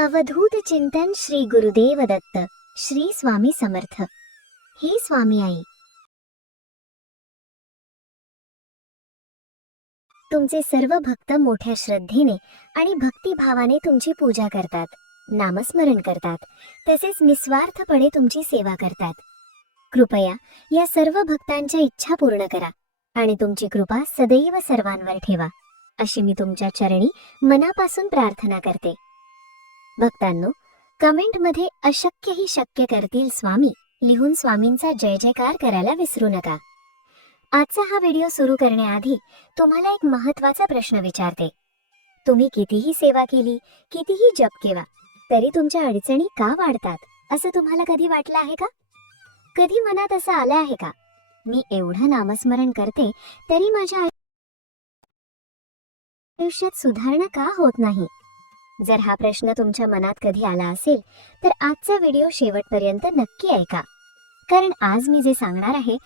अवधूत चिंतन श्री गुरुदेव दत्त श्री स्वामी समर्थ। हे स्वामी आई, तुमचे सर्व भक्त मोठ्या श्रद्धेने आणि भक्तिभावाने तुमची पूजा करतात, नामस्मरण करतात, तसेच निस्वार्थपणे तुमची सेवा करतात। कृपया या सर्व भक्तांच्या इच्छा पूर्ण करा आणि तुमची कृपा सदैव सर्वांवर ठेवा, अशी मी तुमच्या चरणी मनापासून प्रार्थना करते। भक्तांनो, कमेंटमध्ये अशक्य ही शक्य करतील स्वामी लिहून स्वामींचा जय जयकार करायला विसरू नका। आजचा हा व्हिडिओ सुरू करण्याआधी तुम्हाला एक महत्त्वाचा प्रश्न विचारते। तुम्ही कितीही सेवा केली, कितीही जप केला, तरी तुमच्या अडचणी का वाढतात, असं तुम्हाला कधी वाटलं आहे का? कधी मनात असं आलं आहे का, मी एवढं नामस्मरण करते तरी माझ्या आयुष्यात सुधारणा का होत नाही? जर हा प्रश्न तुमच्या मनात कधी आला असेल तर आजचा व्हिडिओ शेवटपर्यंत नक्की ऐका, कारण आज मी जे सांगणार आहे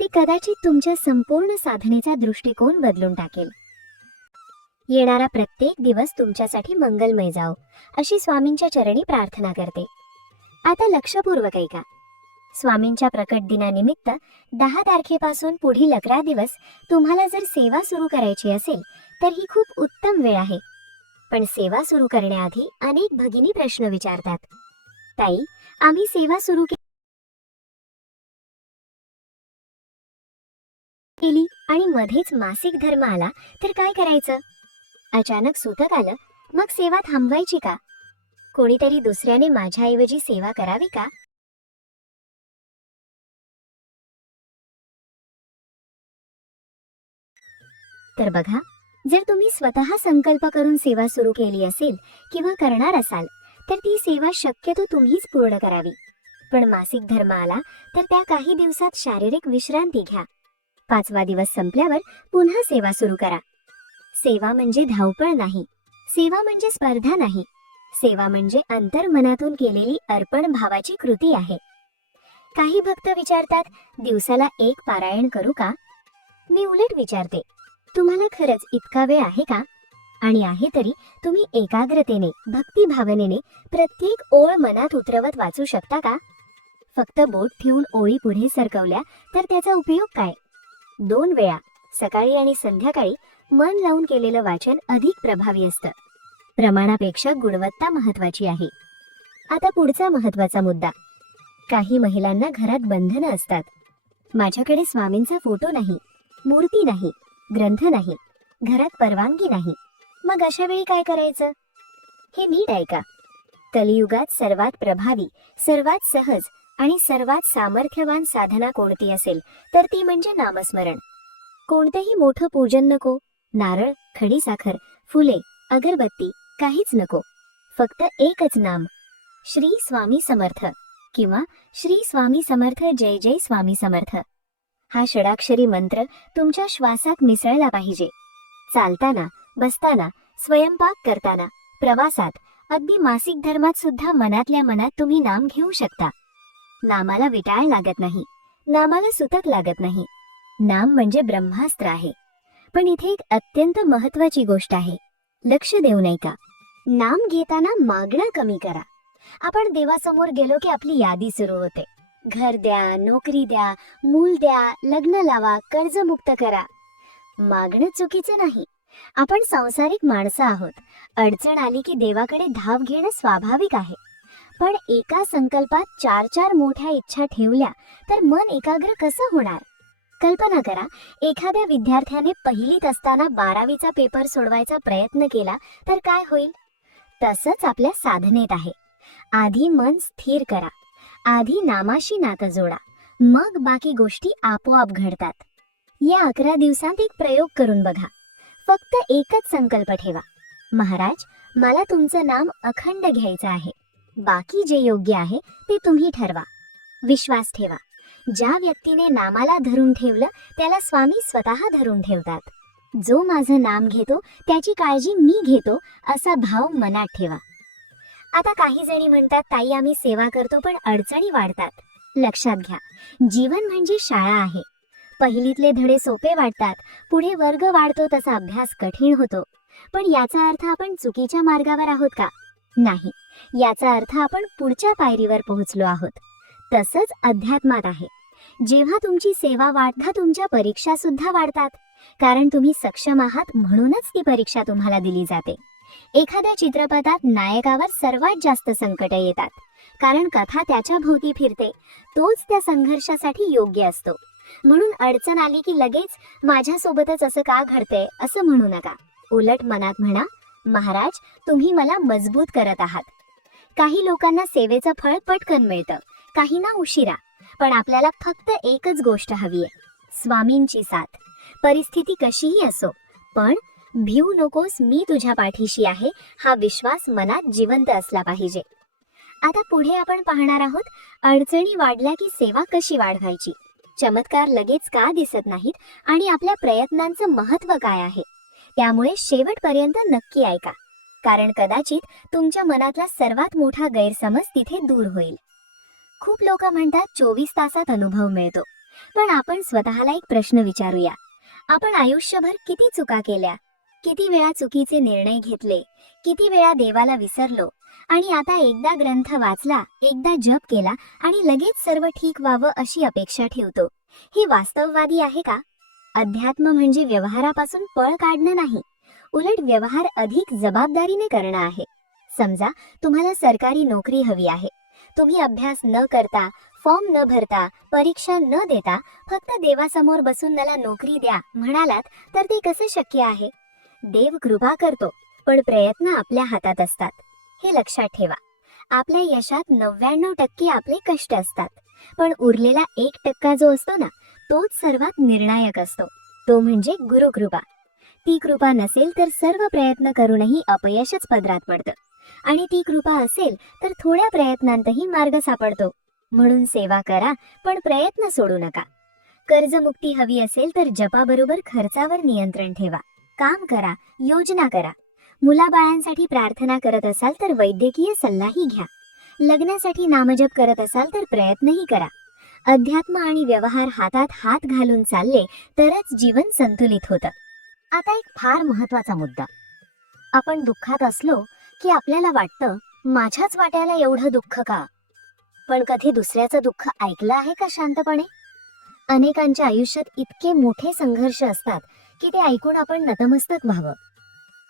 ते कदाचित तुमच्या संपूर्ण साधनेचा दृष्टिकोन बदलून टाकेल। येणारा प्रत्येक दिवस तुमच्यासाठी मंगलमय जाओ, अशी स्वामींच्या चरणी प्रार्थना करते। आता लक्षपूर्वक ऐका। स्वामींच्या प्रकट दिनानिमित्त 10 तारखेपासून पुढील 11 दिवस तुम्हाला जर सेवा सुरू करायची असेल तर ही खूप उत्तम वेळ आहे। पण सेवा सुरू करण्याआधी अनेक भगिनी प्रश्न विचारतात, ताई, आम्ही सेवा सुरू केली आणि मध्येच मासिक धर्म आला तर काय करायचं? अचानक सूतक आलं, मग सेवा थांबवायची का? कोणीतरी दुसऱ्याने माझ्याऐवजी सेवा करावी का? तर बघा, जर तुम्ही स्वतः संकल्प करून सेवा सुरू केली असेल किंवा करणार असाल तर ती सेवा शक्यतो तुम्हीच पूर्ण करावी। पण मासिक धर्म आला तर त्या काही दिवसात शारीरिक विश्रांती घ्या। 5वा दिवस संपल्यावर पुन्हा सेवा सुरू करा। सेवा म्हणजे धावपळ नाही, सेवा म्हणजे स्पर्धा नाही, सेवा म्हणजे अंतर्मनातून केलेली अर्पण भावाची कृती आहे। काही भक्त विचारतात, दिवसाला 1 पारायण करू का? मी उलट विचारते, तुम्हाला खरंच इतका वेळ आहे का? आणि आहे तरी तुम्ही एकाग्रतेने, भक्ती भावनेने प्रत्येक ओळ मनात उतरवत वाचू शकता का? फक्त बोट ठेवून ओळी पुढे सरकवल्या तर त्याचा उपयोग काय? 2 वेळा, सकाळी आणि संध्याकाळी मन लावून केलेलं वाचन अधिक प्रभावी असतं। प्रमाणापेक्षा गुणवत्ता महत्वाची आहे। आता पुढचा महत्वाचा मुद्दा। काही महिलांना घरात बंधनं असतात। माझ्याकडे स्वामींचा फोटो नाही, मूर्ती नाही, ग्रंथ नाही, घरात परवानगी नाही, मग अशा वेळी काय करायचं? हे नीट ऐका। कलियुगात सर्वात प्रभावी, सर्वात सहज आणि सर्वात सामर्थ्यवान साधना कोणती असेल तर ती म्हणजे नामस्मरण। कोणतेही मोठं पूजन नको, नारळ, खडीसाखर, फुले, अगरबत्ती काहीच नको, फक्त एकच नाम, श्री स्वामी समर्थ किंवा श्री स्वामी समर्थ, जय जय स्वामी समर्थ। हा षडाक्षरी मंत्र तुमच्या श्वासात मिसळला पाहिजे। चालताना, बसताना, स्वयंपाक करताना, प्रवासात, अगदी मासिक धर्मात सुद्धा मनातल्या मनात तुम्ही नाम घेऊ शकता। नामाला विटाळ लागत नाही, नामाला सुतक लागत नाही। नाम म्हणजे ब्रह्मास्त्र आहे। पण इथे एक अत्यंत महत्वाची गोष्ट आहे, लक्ष देऊ ऐका। नाम घेताना मागणं कमी करा। आपण देवासमोर गेलो की आपली यादी सुरू होते, घर द्या, नोकरी द्या, मूल द्या, लग्न लावा, कर्जमुक्त करा। मागणं चुकीचं नाही, आपण सांसारिक माणसं आहोत। अडचण आली की देवाकडे धाव घेणं स्वाभाविक आहे। पण एका संकल्पात 4 मोठ्या इच्छा ठेवल्या तर मन एकाग्र कसं होणार? कल्पना करा, एखाद्या विद्यार्थ्याने पहिलीत असताना 12वीचा पेपर सोडवायचा प्रयत्न केला तर काय होईल? तसंच आपल्या साधनेत आहे। आधी मन स्थिर करा, आधी नामाशी नातं जोडा, मग बाकी गोष्टी आपोआप घडतात। या 11 दिवसांत एक प्रयोग करून बघा। फक्त एकच संकल्प ठेवा, महाराज, मला तुमचं नाम अखंड घ्यायचं आहे, बाकी जे योग्य आहे ते तुम्ही ठरवा। विश्वास ठेवा, ज्या व्यक्तीने नामाला धरून ठेवलं त्याला स्वामी स्वतः धरून ठेवतात। जो माझं नाम घेतो त्याची काळजी मी घेतो, असा भाव मनात ठेवा। आता काही जणी म्हणतात, ताई, आम्ही सेवा करतो पण अडचणी वाढतात। लक्षात घ्या, जीवन म्हणजे शाळा आहे। पहिलीतले धडे सोपे वाटतात, पुढे वर्ग वाढतो तसा अभ्यास कठीण होतो। पण याचा अर्थ आपण चुकीच्या मार्गावर आहोत का? नाही. याचा अर्थ आपण पुढच्या पायरीवर पोहोचलो आहोत. तसंच अध्यात्मात आहे. जेव्हा तुमची सेवा वाढता तुमच्या परीक्षा सुद्धा वाढतात. कारण तुम्ही सक्षम आहात म्हणूनच ती परीक्षा तुम्हाला दिली जाते. एखाद्या चित्रपटात नायकावर सर्वात जास्त संकटे येतात. कारण कथा त्याच्या भोवती फिरते. तोच त्या संघर्षासाठी योग्य असतो. म्हणून अडचण आली की लगेच माझ्यासोबतच असं का घडतंय असं म्हणू नका. उलट मनात म्हणा, महाराज तुम्ही मला मजबूत करत आहात. काही लोकांना सेवेचं फळ पटकन मिळतं, काहींना उशिरा. पण आपल्याला फक्त एकच गोष्ट हवीये, स्वामींची साथ. परिस्थिती कशीही असो, पण भिवू नकोस, मी तुझ्या पाठीशी आहे हा विश्वास मनात जिवंत असला पाहिजे. आता पुढे आपण पाहणार आहोत अडचणी वाढल्या की सेवा कशी वाढवायची. चमत्कार लगेच का दिसत नाहीत आणि आपल्या प्रयत्नांचं महत्त्व काय आहे. त्यामुळे शेवटपर्यंत नक्की ऐका. कारण कदाचित तुमच्या मनातला सर्वात मोठा गैरसमज तिथे दूर होईल. खूप लोक म्हणतात 24 तासात अनुभव मिळतो. पण आपण स्वतःला एक प्रश्न विचारूया. आपण आयुष्यभर किती चुका केल्या, किती वेळा चुकीचे निर्णय घेतले, किती वेळा देवाला विसरलो आणि आता एकदा ग्रंथ वाचला, एकदा जप केला आणि लगेच सर्व ठीक व्हावं अशी अपेक्षा ठेवतो. हे वास्तववादी आहे का? अध्यात्म म्हणजे व्यवहारापासून पळ काढणं नाही, उलट व्यवहार अधिक जबाबदारीने करणं आहे. समजा तुम्हाला सरकारी नोकरी हवी आहे. तुम्ही अभ्यास न करता, फॉर्म न भरता, परीक्षा न देता फक्त देवासमोर बसून मला नोकरी द्या म्हणालात तर ते कसं शक्य आहे? देव कृपा करतो, पण प्रयत्न आपल्या हातात असतात. हे लक्षात ठेवा. आपल्या यशात 99% आपले कष्ट असतात, पण उरलेला 1% जो असतो ना, तोच सर्वात निर्णायक असतो. तो म्हणजे गुरुकृपा. ती कृपा नसेल तर सर्व प्रयत्न करूनही अपयशच पदरात पडतं. आणि ती कृपा असेल तर थोड्या प्रयत्नांतही मार्ग सापडतो. म्हणून सेवा करा, पण प्रयत्न सोडू नका. कर्जमुक्ती हवी असेल तर जपाबरोबर खर्चावर नियंत्रण ठेवा. काम करा, योजना करा. मुलाबाळांसाठी प्रार्थना करत असाल तर वैद्यकीय सल्लाही घ्या. लग्नासाठी नामजप करत असाल तर प्रयत्नही करा. अध्यात्म आणि व्यवहार हातात हात घालून चालले तरच जीवन संतुलित होतं. आता एक फार महत्त्वाचा मुद्दा. आपण दुःखात असलो की आपल्याला वाटतं माझ्याच वाट्याला एवढं दुःख का? पण कधी दुसऱ्याचं दुःख ऐकलं आहे का शांतपणे? अनेकांच्या आयुष्यात इतके मोठे संघर्ष असतात की ते ऐकून आपण नतमस्तक व्हावं.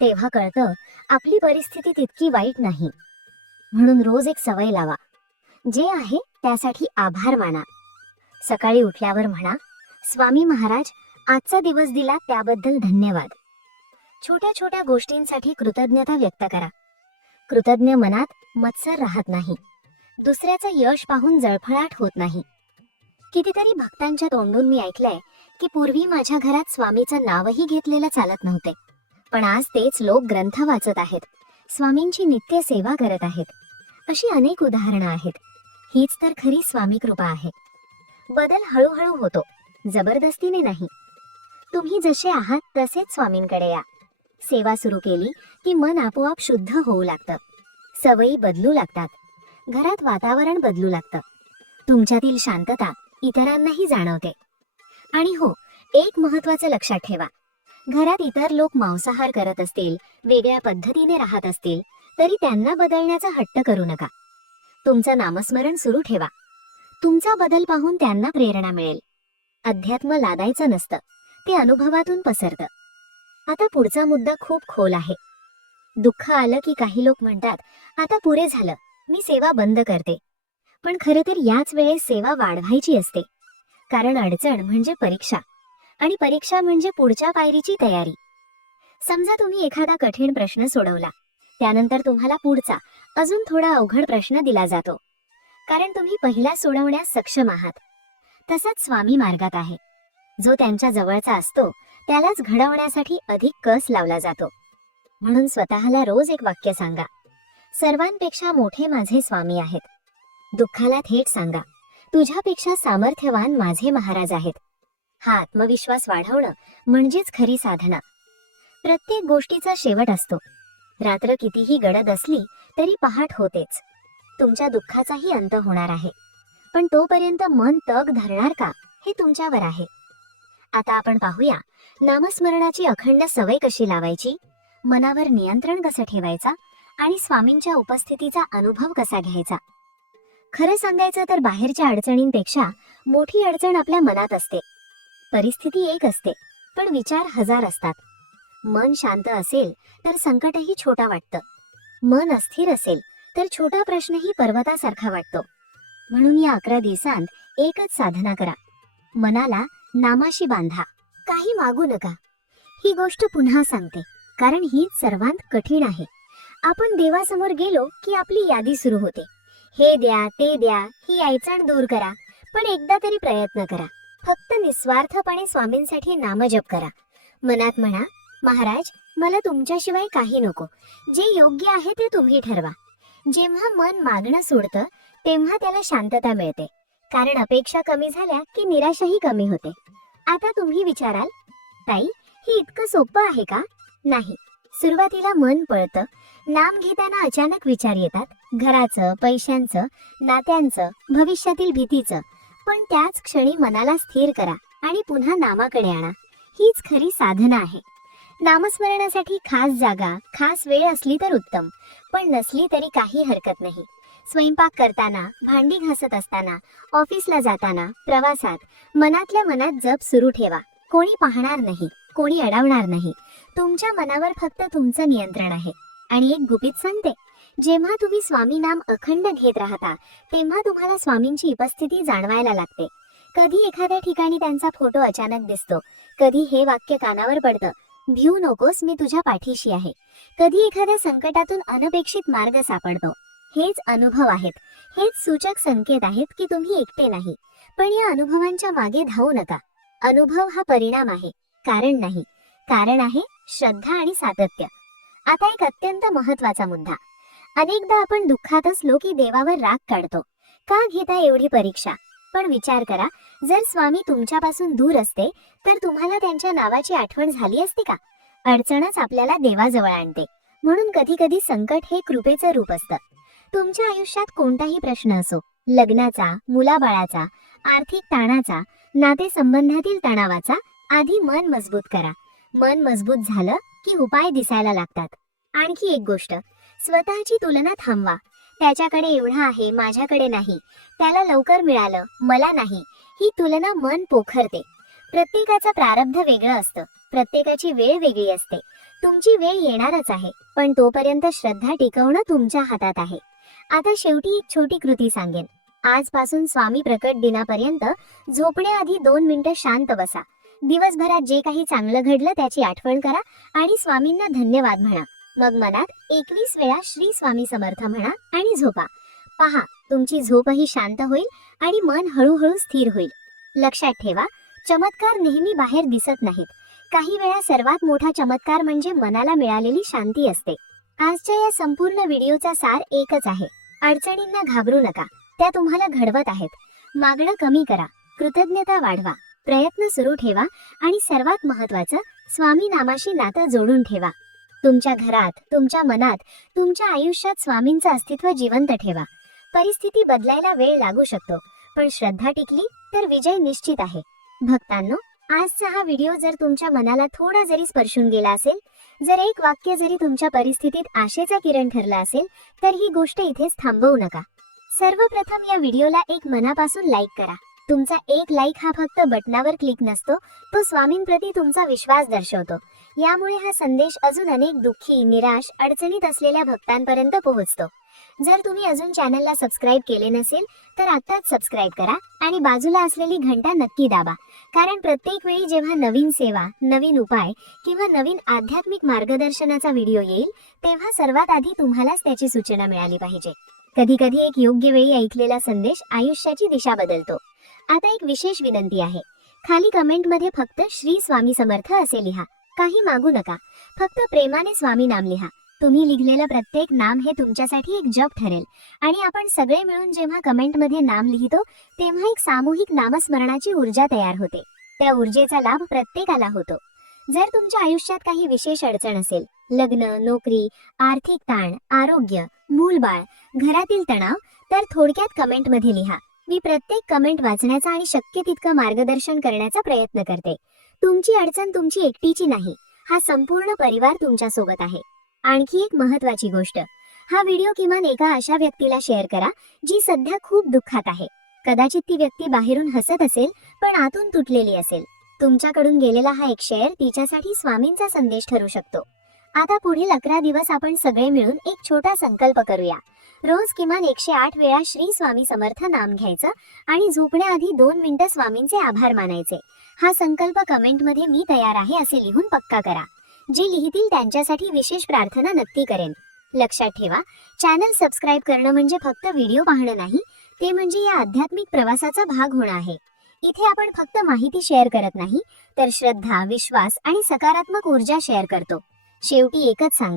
तेव्हा कळतं आपली परिस्थिती तितकी वाईट नाही. म्हणून रोज एक सवय लावा. जे आहे त्यासाठी आभार माना. सकाळी उठल्यावर म्हणा, स्वामी महाराज आजचा दिवस दिला त्याबद्दल धन्यवाद. छोट्या छोट्या गोष्टींसाठी कृतज्ञता व्यक्त करा. कृतज्ञ मनात मत्सर राहत नाही. दुसऱ्याचं यश पाहून जळफळाट होत नाही. कितीतरी भक्तांच्या तोंडून मी ऐकलंय की पूर्वी माझ्या घरात स्वामीचं नावही घेतलेलं चालत नव्हते, पण आज तेच लोक ग्रंथ वाचत आहेत, स्वामींची नित्य सेवा करत आहेत. अशी अनेक उदाहरणं आहेत. हीच तर खरी स्वामी कृपा आहे. बदल हळूहळू होतो, जबरदस्तीने नाही. तुम्ही जसे आहात तसेच स्वामींकडे या. सेवा सुरू केली की मन आपोआप शुद्ध होऊ लागतं. सवयी बदलू लागतात. घरात वातावरण बदलू लागतं. तुमच्यातील शांतता इतरांनाही जाणवते. आणि हो, एक महत्त्वाचं लक्षात ठेवा. घरात इतर लोक मांसाहार करत असतील, वेगळ्या पद्धतीने राहत असतील, तरी त्यांना बदलण्याचा हट्ट करू नका. तुमचं नामस्मरण सुरू ठेवा. तुमचा बदल पाहून त्यांना प्रेरणा मिळेल. अध्यात्म लादायचं नसतं, ते अनुभवातून पसरतं. आता पुढचा मुद्दा खूप खोल आहे. दुःख आलं की काही लोक म्हणतात, आता पुरे झालं, मी सेवा बंद करते. पण खरं तर याच वेळेस सेवा वाढवायची असते. कारण अडचण म्हणजे परीक्षा, आणि परीक्षा म्हणजे पुढच्या पायरीची तयारी. समजा तुम्ही एखादा कठीण प्रश्न सोडवला, त्यानंतर तुम्हाला पुढचा अजून थोडा अवघड प्रश्न दिला जातो. कारण तुम्ही पहिला सोडवण्यास सक्षम आहात. तसाच स्वामी मार्गात आहे. जो त्यांच्या जवळचा असतो त्यालाच घडवण्यासाठी अधिक कस लावला जातो. म्हणून स्वतःला रोज एक वाक्य सांगा, सर्वांपेक्षा मोठे माझे स्वामी आहेत. दुःखाला थेट सांगा, तुझ्यापेक्षा सामर्थ्यवान माझे महाराज आहेत. हा आत्मविश्वास वाढवणं म्हणजेच खरी साधना. प्रत्येक गोष्टीचा शेवट असतो. रात्र कितीही गडद असली तरी पहाट होतेच. तुमच्या दुःखाचाही अंत होणार आहे, पण तोपर्यंत मन तग धरणार का हे तुमच्यावर आहे. आता आपण पाहूया नामस्मरणाची अखंड सवय कशी लावायची. मनावर नियंत्रण कसं ठेवायचा आणि स्वामींच्या उपस्थितीचा अनुभव कसा घ्यायचा. खरं सांगायचं तर बाहेरच्या अडचणींपेक्षा मोठी अडचण आपल्या मनात असते. परिस्थिती एक असते पण विचार हजार असतात. मन शांत असेल तर संकटही छोटा वाटतं. मन अस्थिर असेल तर छोटा प्रश्नही पर्वतासारखा वाटतो. म्हणून या 11 दिवसांत एकच साधना करा. मनाला नामाशी बांधा. काही मागू नका. ही गोष्ट पुन्हा सांगते कारण हीच सर्वांत कठीण आहे. आपण देवासमोर गेलो की आपली यादी सुरू होते. हे द्या, ते द्या, ही अडचण दूर करा. पण एकदा तरी प्रयत्न करा. फक्त निस्वार्थपणे स्वामींसाठी नामजप करा. मनात म्हणा, महाराज मला तुमच्याशिवाय काही नको. जे योग्य आहे ते तुम्ही ठरवा. जेव्हा मन मागणं सोडतं तेव्हा त्याला शांतता मिळते. कारण अपेक्षा कमी झाल्या की निराशाही कमी होते. आता तुम्ही विचाराल, ताई हे इतकं सोपं आहे का? नाही. सुरुवातीला मन पळतं. नाम घेताना अचानक विचार येतात, घराचं, पैशांचं, नात्यांचं, भविष्यातील भीतीचं. पण त्याच क्षणी मनाला स्थिर करा आणि पुन्हा नामाकडे आणा. हीच खरी साधना आहे. नामस्मरणासाठी खास जागा, खास वेळ असली तर उत्तम, पण नसली तरी काही हरकत नाही. स्वयंपाक करताना, भांडी घासत असताना, ऑफिसला जाताना, प्रवासात मनातल्या मनात जप सुरू ठेवा. कोणी पाहणार नाही, कोणी अडवणार नाही. तुमच्या मनावर फक्त तुमचं नियंत्रण आहे. आणि एक गुपित सांगते, जेव्हा तुम्ही स्वामी नाम अखंड घेत राहता तेव्हा तुम्हाला स्वामींची उपस्थिती जाणवायला लागते. कधी एखाद्या ठिकाणी त्यांचा फोटो अचानक दिसतो. कधी हे वाक्य कानावर पडतं, भिऊ नकोस, मी तुझ्या पाठीशी आहे. कधी एखाद्या संकटातून अनपेक्षित मार्ग सापडतो. हेच अनुभव आहेत. हेच सूचक संकेत आहेत की तुम्ही एकटे नाही. पण या अनुभवांच्या मागे धावू नका. अनुभव हा परिणाम आहे, कारण नाही. कारण आहे श्रद्धा आणि सातत्य. आता एक अत्यंत महत्वाचा मुद्दा. अनेकदा आपण दुःखात असलो की देवावर राग काढतो. का घेता एवढी परीक्षा? पण विचार करा, जर स्वामी तुमच्यापासून दूर असते तर तुम्हाला त्यांच्या नावाची आठवण झाली असती का? अडचणच आपल्याला देवाजवळ आणते. म्हणून कधी कधी संकट हे कृपेचं रूप असतं. तुमच्या आयुष्यात कोणताही प्रश्न असो, लग्नाचा, मुलाबाळाचा, आर्थिक ताणाचा, नातेसंबंधातील तणावाचा, आधी मन मजबूत करा. मन मजबूत झालं की उपाय दिसायला लागतात. आणखी एक गोष्ट, स्वतःची तुलना थांबवा. त्याच्याकडे एवढं आहे, माझ्याकडे नाही. त्याला लवकर मिळालं, मला नाही. ही तुलना मन पोखरते. प्रत्येकाचा प्रारब्ध वेगळं असतं. प्रत्येकाची वेळ वेगळी असते. तुमची वेळ येणारच आहे, पण तोपर्यंत श्रद्धा टिकवणं तुमच्या हातात आहे. आता शेवटी एक छोटी कृती सांगेन. आजपासून स्वामी प्रकट दिनापर्यंत झोपण्याआधी 2 मिनिटं शांत बसा. दिवसभरात जे काही चांगलं घडलं त्याची आठवण करा आणि स्वामींना धन्यवाद म्हणा. मग मनात 21 वेळा श्री स्वामी समर्थ म्हणा आणि झोपा. पहा, तुमची झोपही शांत होईल आणि मन हळूहळू स्थिर होईल. लक्षात ठेवा, चमत्कार नेहमी बाहेर दिसत नाहीत. काही वेळा सर्वात मोठा चमत्कार म्हणजे मनाला मिळालेली शांती असते. आजच्या या संपूर्ण व्हिडिओचा सार एकच आहे. अडचणींना घाबरू नका, त्या तुम्हाला घडवत आहेत. मागणं कमी करा, कृतज्ञता वाढवा, प्रयत्न सुरू ठेवा आणि सर्वात महत्त्वाचं, स्वामी नामाशी नातं जोडून ठेवा. तुमच्या घरात, तुमच्या मनात, तुमच्या आयुष्यात स्वामींचं अस्तित्व जिवंत ठेवा. परिस्थिती बदलायला वेळ लागू शकतो, पण श्रद्धा टिकली तर विजय निश्चित आहे. भक्तांनो, आजचा हा व्हिडिओ जर तुमच्या मनाला थोडा जरी स्पर्शून गेला असेल, जर एक वाक्य जरी तुमच्या परिस्थितीत आशेचा किरण ठरला असेल, तर ही गोष्ट इथेच थांबवू नका. सर्वप्रथम या व्हिडिओला एक मनापासून लाईक करा. तुमचा एक लाईक हा फक्त बटनावर क्लिक नसतो, तो स्वामींप्रती तुमचा विश्वास दर्शवतो. यामुळे हा संदेश अजून अनेक दुःखी, निराश, अडचणीत असलेल्या भक्तांपर्यंत पोहोचतो. जर तुम्ही अजून चॅनलला सबस्क्राईब केले नसेल तर आत्ताच सबस्क्राईब करा आणि बाजूला असलेली घंटा नक्की दाबा. कारण प्रत्येक वेळी जेव्हा नवीन सेवा, नवीन उपाय किंवा नवीन आध्यात्मिक मार्गदर्शनाचा व्हिडिओ येईल तेव्हा सर्वात आधी तुम्हालाच त्याची सूचना मिळाली पाहिजे. कधी कधी एक योग्य वेळी ऐकलेला संदेश आयुष्याची दिशा बदलतो. आता एक विशेष विनंती आहे. खाली कमेंटमध्ये फक्त श्री स्वामी समर्थ असे लिहा. काही मागू नका, फक्त प्रेमाने स्वामी नाम लिहा. तुम्ही लिहिलेलं प्रत्येक नाम हे तुमच्यासाठी एक जप ठरेल. आणि आपण सगळे मिळून जेव्हा कमेंटमध्ये नाम लिहितो तेव्हा एक सामूहिक नामस्मरणाची ऊर्जा तयार होते. त्या ऊर्जेचा लाभ प्रत्येकाला होतो. जर तुमच्या आयुष्यात काही विशेष अडचण असेल, लग्न, नोकरी, आर्थिक ताण, आरोग्य, मूलबाळ, घरातील तणाव, तर थोडक्यात कमेंटमध्ये लिहा. मी प्रत्येक कमेंट वाचण्याचा आणि शक्य तितकं मार्गदर्शन करण्याचा प्रयत्न करते. तुमची अडचण तुमची एकटीची नाही. हा संपूर्ण परिवार तुमच्या सोबत आहे. आणखी एक महत्त्वाची गोष्ट, हा व्हिडिओ किमान एका अशा व्यक्तीला शेअर करा जी सध्या खूप दुःखात आहे. कदाचित ती व्यक्ती बाहेरून हसत असेल पण आतून तुटलेली असेल. तुमच्याकडून गेलेला हा एक शेअर तिच्यासाठी स्वामींचा संदेश ठरू शकतो. आता पुढील 11 दिवस आपण सगळे मिळून एक छोटा संकल्प करूया. रोज किमान 108 वेळा श्री स्वामी समर्थ नाम घ्यायचं आणि झोपण्याआधी 2 मिनिटं स्वामींचे आभार मानायचे. हा संकल्प कमेंटमध्ये मी तयार आहे असे लिहून पक्का करा. जे लिहितील त्यांच्यासाठी विशेष प्रार्थना नक्की करेन. लक्षात ठेवा, चॅनल सबस्क्राईब करणं म्हणजे फक्त व्हिडिओ पाहणं नाही, ते म्हणजे या आध्यात्मिक प्रवासाचा भाग होणं आहे. इथे आपण फक्त माहिती शेअर करत नाही, तर श्रद्धा, विश्वास आणि सकारात्मक ऊर्जा शेअर करतो. शेवटी एकच सांग